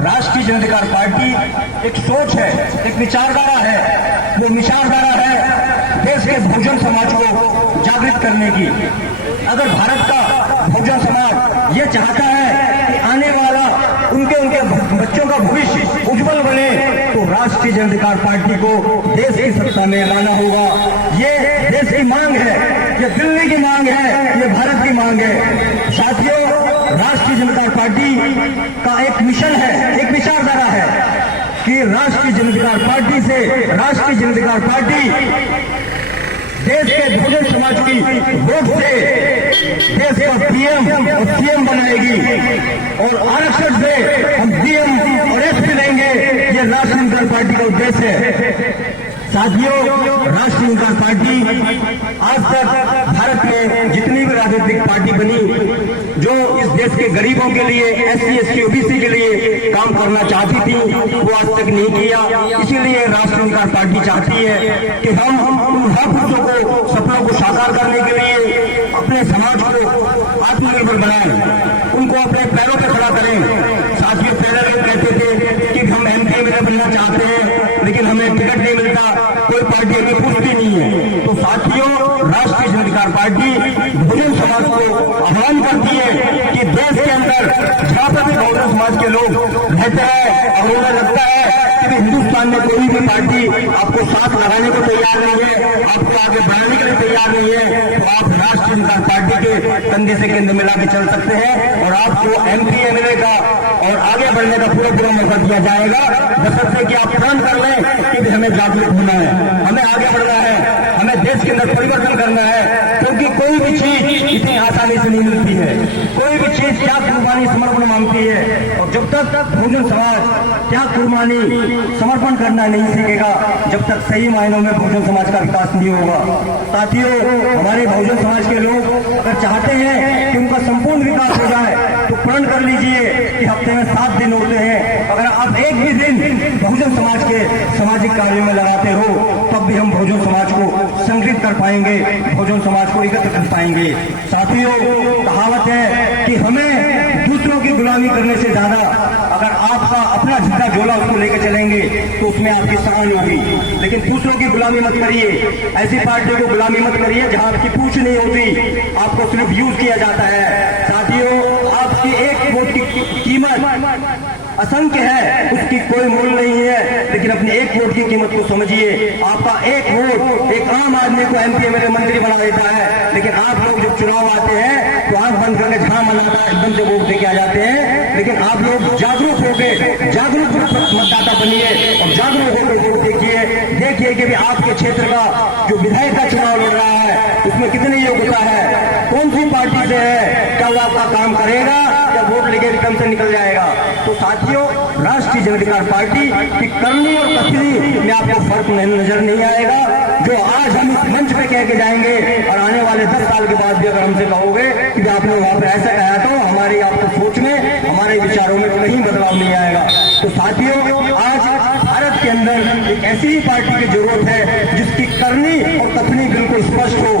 राष्ट्रीय जनता पार्टी एक सोच है, एक विचारधारा है। वो विचारधारा है देश के बहुजन समाज को जागृत करने की। अगर भारत का बहुजन समाज ये चाहता है कि आने वाला उनके बच्चों का भविष्य उज्जवल बने, तो राष्ट्रीय जनता पार्टी को देश की सत्ता में लाना होगा। ये देश की मांग है, ये दिल्ली की मांग है, ये भारत की मांग है। साथियों, राष्ट्रीय जनता पार्टी का एक मिशन है, एक विचारधारा है कि राष्ट्रीय जनता पार्टी से राष्ट्रीय जनता पार्टी देश के बहुजन समाज की वोट से देश का पीएम और सीएम बनाएगी और आरक्षण से हम डीएम और एसपी लेंगे। ये राष्ट्रीय जनता पार्टी का उद्देश्य है। साथियों, राष्ट्रीय जनता पार्टी आज तक भारत में जितनी भी राजनीतिक पार्टी बनी जो इस देश के गरीबों के लिए, एससी एसटी ओबीसी के लिए काम करना चाहती थी, वो आज तक नहीं किया। इसीलिए राष्ट्रीय जनता पार्टी चाहती है कि हम उन सपनों को साकार करने के लिए अपने समाज को आत्मनिर्भर बनाएं, उनको अपने पैरों पर खड़ा करें। साथियों, पहले लोग कहते थे कि हम एमपी एमएलए बनना चाहते हैं लेकिन हमें टिकट नहीं मिलता, कोई पार्टी हमें पूछती नहीं है। तो साथियों, राष्ट्रीय जनता पार्टी बहुजन समाज को आह्वान करती है कि देश के अंदर जहां पर भी बहुजन समाज के लोग रहते हैं और उन्हें लगता है कि हिंदुस्तान में कोई भी पार्टी आपको साथ लगाने को तैयार नहीं है, आपको आगे बढ़ाने के लिए तैयार नहीं है, तो आप राष्ट्रीय जनता पार्टी के कंधे से कंधे मिला के चल सकते हैं और आपको एमपी एमएलए का और आगे बढ़ने का पूरा मौका दिया जाएगा, बशर्ते कि आप प्रण कर लें कि हमें जागरूक होना है, हमें आगे बढ़ना है, हमें देश के अंदर परिवर्तन करना है। क्योंकि कोई भी चीज इतनी आसानी से नहीं मिलती है, कोई भी चीज क्या कुर्बानी समर्पण मांगती है। और जब तक बहुजन समाज क्या कुर्बानी समर्पण करना नहीं सीखेगा, जब तक सही मायनों में बहुजन समाज का विकास नहीं होगा। साथियों, हमारे बहुजन समाज के लोग अगर चाहते हैं कि उनका संपूर्ण विकास हो जाए तो प्रण कर लीजिए कि हफ्ते में 7 दिन होते हैं। अगर आप एक भी दिन बहुजन समाज के सामाजिक कार्यों में लगाते हो, तब भी हम बहुजन समाज को संगठित कर पाएंगे, बहुजन समाज को एकत्र कर पाएंगे। साथियों, कहावत है कि हमें दूसरों की गुलामी करने से ज्यादा अगर आपका अपना झंडा झोला उसको लेकर चलेंगे तो उसमें आपकी शान होगी। लेकिन दूसरों की गुलामी मत करिए, ऐसी पार्टियों को गुलामी मत करिए जहां आपकी पूछ नहीं होती, आपको सिर्फ यूज किया जाता है। साथियों, आपकी एक वोट की कीमत असंख्य है, उसकी कोई मूल्य नहीं है, लेकिन अपने एक वोट की कीमत को समझिए। आपका एक वोट एक आम आदमी को एमपी एमएलए मंत्री बना देता है, लेकिन आप लोग जब चुनाव आते हैं तो आंख बंद करके जहां मन आता है एकदम से वोट देके आ जाते हैं। लेकिन आप लोग जागरूक होकर जागरूक मतदाता बनिए और जागरूक होकर वोट देखिए कि भी आपके क्षेत्र का जो विधायक का चुनाव लड़ रहा है उसमें कितनी योग्यता है, कौन सी पार्टी से है, क्या वो आपका काम करेगा या वोट लेके एकदम से निकल जाएगा। तो साथियों, राष्ट्रीय जनता पार्टी की करनी और कथनी में आपको फर्क नजर नहीं आएगा। जो आज हम इस मंच पे कह के जाएंगे और आने वाले 10 साल के बाद भी अगर हमसे कहोगे कि आपने वहां पर ऐसा कहा, तो हमारी आपको सोच में, हमारे विचारों में कहीं बदलाव नहीं आएगा। तो साथियों, आज भारत के अंदर एक ऐसी पार्टी की जरूरत है जिसकी करनी और कथनी बिल्कुल स्पष्ट हो,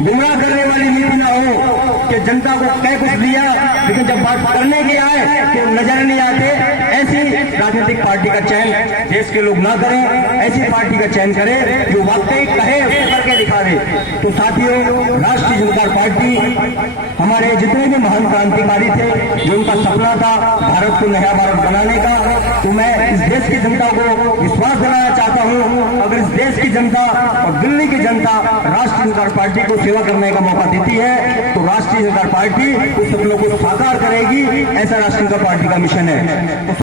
गुमराह करने वाली नीति ना हो कि जनता को कह कुछ दिया लेकिन जब बात करने की आए तो नजर नहीं आते। ऐसी राजनीतिक पार्टी का चयन देश के लोग ना करें, ऐसी पार्टी का चयन करें जो वाकई कहे उसको करके दिखा दे। तो साथियों, राष्ट्रीय जनता पार्टी हमारे जितने भी महान क्रांतिकारी थे, जो उनका सपना था भारत को नया भारत बनाने का, तो मैं इस देश की जनता को विश्वास दिलाना चाहता हूं, अगर इस देश की जनता और दिल्ली की जनता राष्ट्रीय जनता पार्टी को सेवा करने का मौका देती है तो राष्ट्रीय जनता पार्टी उस सपनों को साकार करेगी। ऐसा राष्ट्रीय जनता पार्टी का मिशन है।